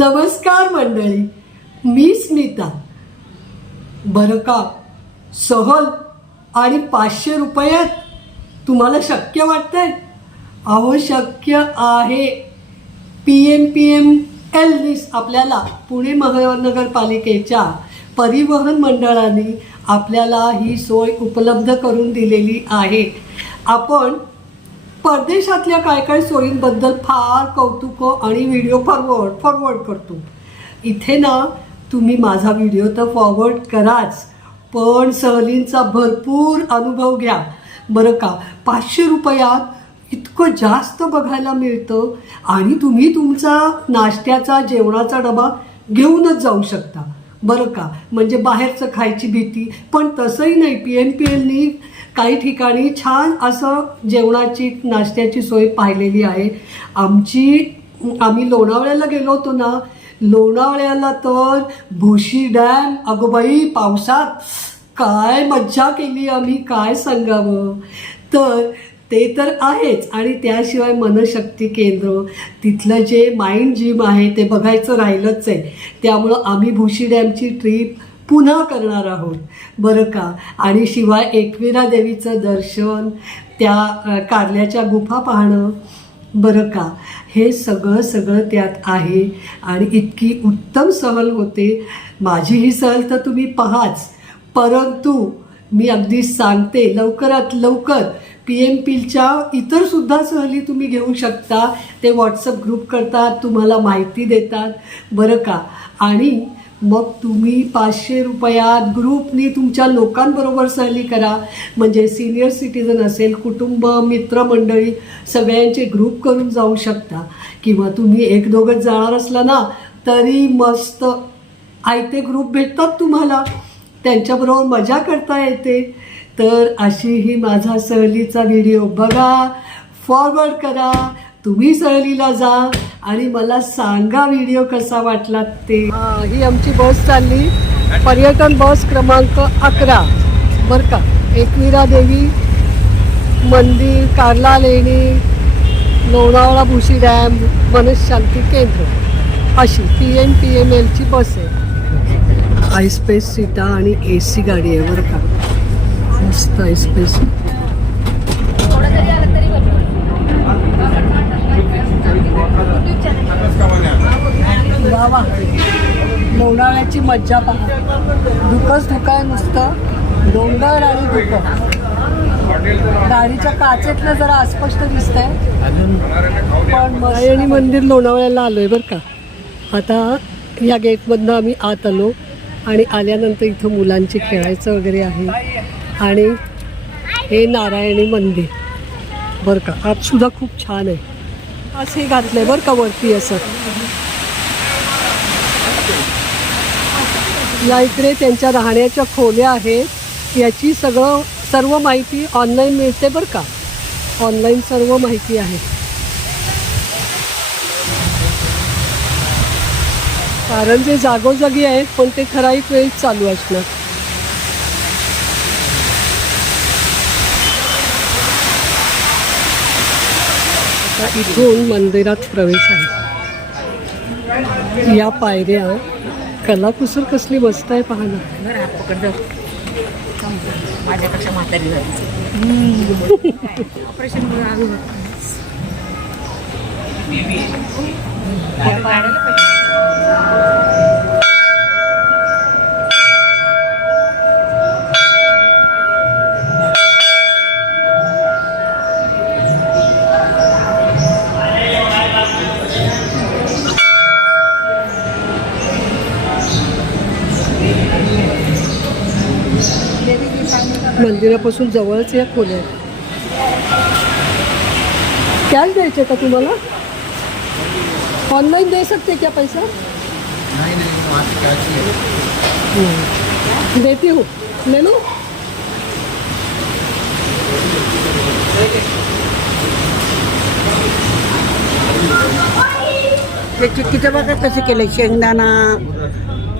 नमस्कार मंडळी मी स्मिता. बरं का? सहल आणि पाचशे रुपयात तुम्हाला शक्य वाटतंय? अहो शक्य आहे. P M P M L निस आपल्याला पुणे महानगरपालिकेच्या परिवहन मंडळाने आपल्याला ही सोय उपलब्ध करून दिलेली आहे. आपण परदेशातल्या काय काय सोयींबद्दल फार कौतुक आणि व्हिडिओ फॉरवर्ड फॉरवर्ड करतो. इथे ना तुम्ही माझा व्हिडिओ तर फॉरवर्ड कराच पण सहलींचा भरपूर अनुभव घ्या. बरं का? पाचशे रुपयात इतकं जास्त बघायला मिळतं आणि तुम्ही तुमचा नाश्त्याचा जेवणाचा डबा घेऊनच जाऊ शकता. बरं का? म्हणजे बाहेरचं खायची भीती पण तसंही नाही. पी एम पी एलनी काही ठिकाणी छान असं जेवणाची नाश्त्याची सोय पाहिलेली आहे. आमची आम्ही लोणावळ्याला गेलो होतो ना लोणावळ्याला तर भुशी डॅम अगं बाई पावसात काय मज्जा केली आम्ही काय सांगावं? तर ते तर आहेच आणि त्याशिवाय मनशक्ती केंद्र तिथलं जे माइंड जिम आहे ते बघायचं राहिलंच आहे. त्यामुळं आम्ही भुशी डॅमची ट्रीप पुन्हा करणार आहोत. बरं का? आणि शिवाय एकविरा देवीचं दर्शन त्या कारल्याच्या गुफा पाहणं बरं का? हे सगळं सगळं त्यात आहे. आणि इतकी उत्तम सहल होते. माझी ही सहल तर तुम्ही पहाच. परंतु मी अगदी सांगते लवकरात लवकर पी एम पीलच्या इतरसुद्धा सहली तुम्ही घेऊ शकता. ते व्हॉट्सअप ग्रुप करतात तुम्हाला माहिती देतात. बरं का? आणि मग तुम्ही पाचशे रुपयात ग्रुपनी तुमच्या लोकांबरोबर सहली करा. म्हणजे सिनियर सिटीजन असेल कुटुंब मित्रमंडळी सगळ्यांचे ग्रुप करून जाऊ शकता. किंवा तुम्ही एक दोघंच जाणार असला ना तरी मस्त आयते ग्रुप भेटतात तुम्हाला. त्यांच्याबरोबर मजा करता येते. तर अशी ही माझा सहलीचा व्हिडिओ. बघा फॉरवर्ड करा. तुम्ही सहलीला जा. आणि मला सांगा व्हिडिओ कसा वाटला ते. ही आमची बस चालली. पर्यटन बस क्रमांक अकरा. बरं का. एकविरा देवी मंदिर कार्ला लेणी लोणावळा भुशी डॅम मनशांती केंद्र. अशी पी एम पी एम एलची बस आहे. आयस्पेस सीटा आणि ए सी गाडी आहे बरं का. मस्त आयस्पेस वा वा. लोणावळ्याची मज्जा पहा. धुकंच धुकं आहे नुसतं. डोंगर आणि धुकं. गाडीच्या काचेतलं जरा अस्पष्ट दिसतंय. पण मायणी मंदिर लोणावळ्याला आलोय बरं का. आता या गेटमधनं आम्ही आत आलो आणि आल्यानंतर इथं मुलांचे खेळायचं वगैरे आहे. आणि हे नारायणी मंदिर. बरं का आत सुद्धा खूप छान आहे. असे घातले बरं का वरती असं? या इकडे त्यांच्या राहण्याच्या खोल्या आहेत. याची सगळं सर्व माहिती ऑनलाईन मिळते बरं का? ऑनलाईन सर्व माहिती आहे. कारण जे जागोजागी आहेत पण ते ठराविक वेळेत चालू असणार. आता इथून मंदिरात प्रवेश आहे. या पायऱ्या कलाकुसर कसली मस्त आहे पहा ना. माझ्यापेक्षा म्हातारी झाली ऑपरेशन मुळे मंदिरापासून जवळच या खोल्या आहेत कॅश द्यायचे का तुम्हाला? ऑनलाइन दे सकते क्या पैसा? नहीं नहीं वहाँ से क्या चाहिए देती हूँ. ले लो ते चिक्कीचं बघा कसं केलं? शेंगदाणा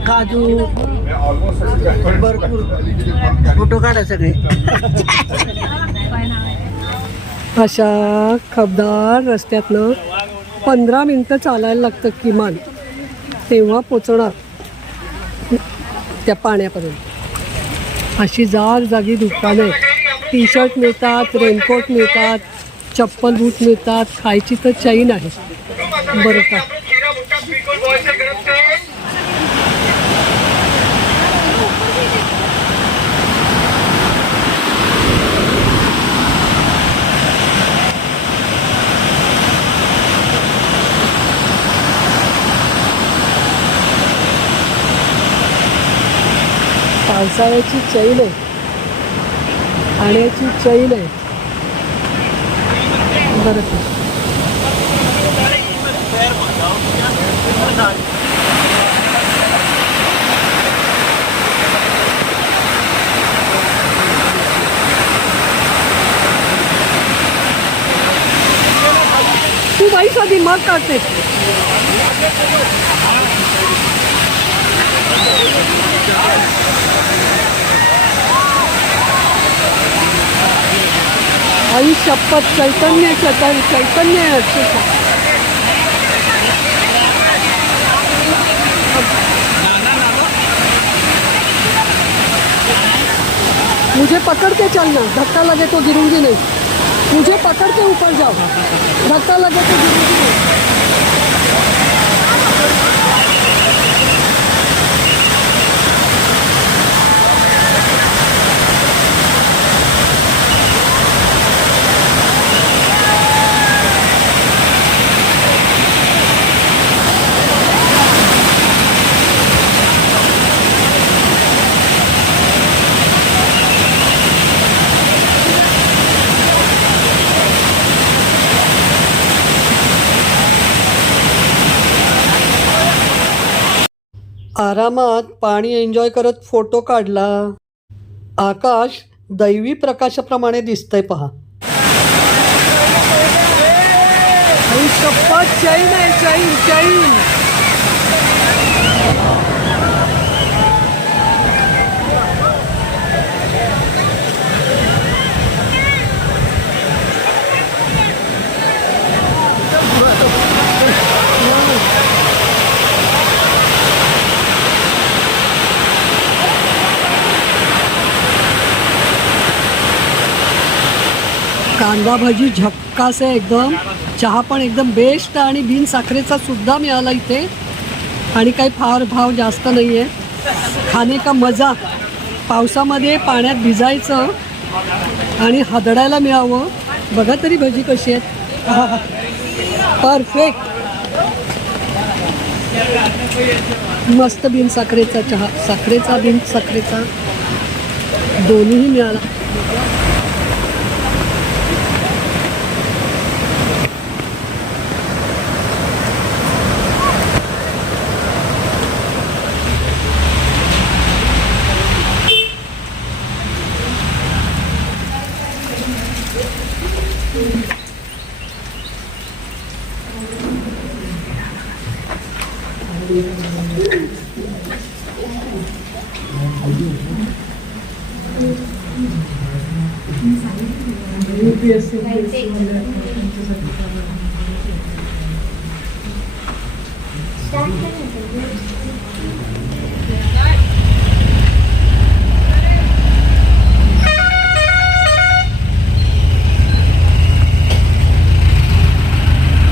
काजू. भरपूर. फोटो काढा सगळे. अशा खबदार रस्त्यातनं पंधरा मिनटं चालायला लागतं किमान. तेव्हा पोचणार त्या पाण्यापर्यंत. अशी जाग जागी दुकानं. टी शर्ट मिळतात रेनकोट मिळतात चप्पल बूट मिळतात. खायची तर चैन आहे. बरं का? पावसाळ्याची चैल आहे. पाण्याची चैल आहे. बरं तू बाई साधी मग काढते. आई शपथ चैतन्य चैतन्य चैतन्य मुझे पकड़ के चलना धक्का लगे तो गिरूंगी नहीं। मुझे पकड़ के ऊपर जाओ धक्का लगे तो गिरूंगी नहीं। आरामात पाणी एन्जॉय करत फोटो काढला. आकाश दैवी प्रकाशाप्रमाणे दिसतंय पहा. चैन आहे चैन चैन कांदा भाजी झक्कास आहे एकदम. चहा पण एकदम बेस्ट आणि बिन साखरेचा सुद्धा मिळाला इथे. आणि काही फार भाव जास्त नाही आहे खाणे का मजा. पावसामध्ये पाण्यात भिजायचं आणि हादडायला मिळावं. बघा तरी भजी कशी आहेत. परफेक्ट मस्त बिन साखरेचा चहा. साखरेचा बिन साखरेचा. दोन्हीही मिळाला.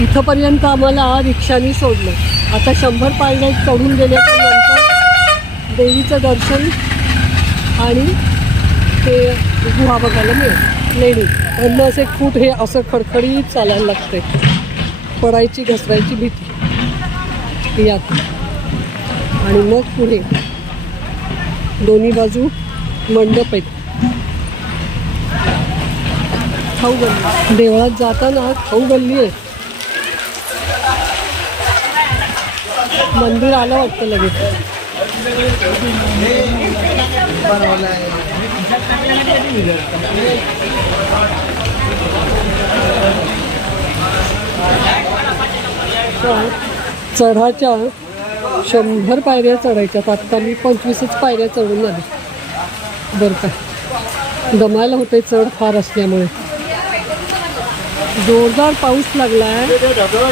इथंपर्यंत आम्हाला रिक्षाने सोडलं. आता शंभर पाळण्या चढून गेल्याच्यानंतर देवीचं दर्शन आणि ते गुहा बघायला मिळेल. लेणी अन्न असे खूप हे असं खडखडीत चालायला लागते पडायची घसरायची भीती. यात. आणि मग पुढे. दोन्ही बाजू मंडप आहेत. खाऊ गल्ली. देवळात जाताना खाऊ गल्ली आहे. मंदिर आलं वाटतं लगेच. चढाच्या शंभर पायऱ्या चढायच्या आत्ता मी पंचवीसच पायऱ्या चढून आले. बरं का. दमायला होते चढ फार असल्यामुळे. जोरदार पाऊस लागलाय. धबधबा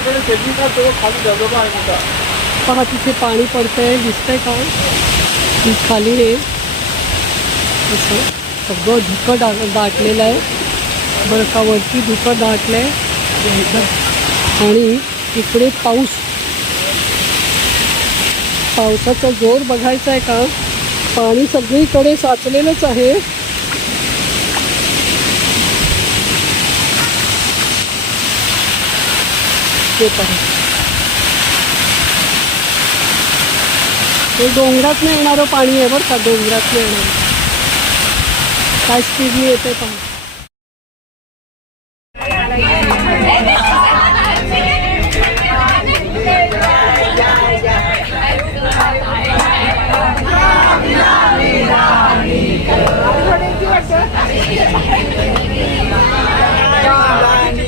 खाली धबधबा आहे पहा तिथे पाणी पडतंय, दिसतंय का ही खाली आहे असं सगळं धुकं डा वरती धुकं दाटलं इकडे पाऊस. पावसाचा ज़ोर बघायचा आहे का? पाणी सगळीकडे साचलेलंच आहे. ते पहा. हे डोंगरातनं येणारं पाणी आहे बरं का? डोंगरातनं येणारं. काय स्पीडने येते पाणी?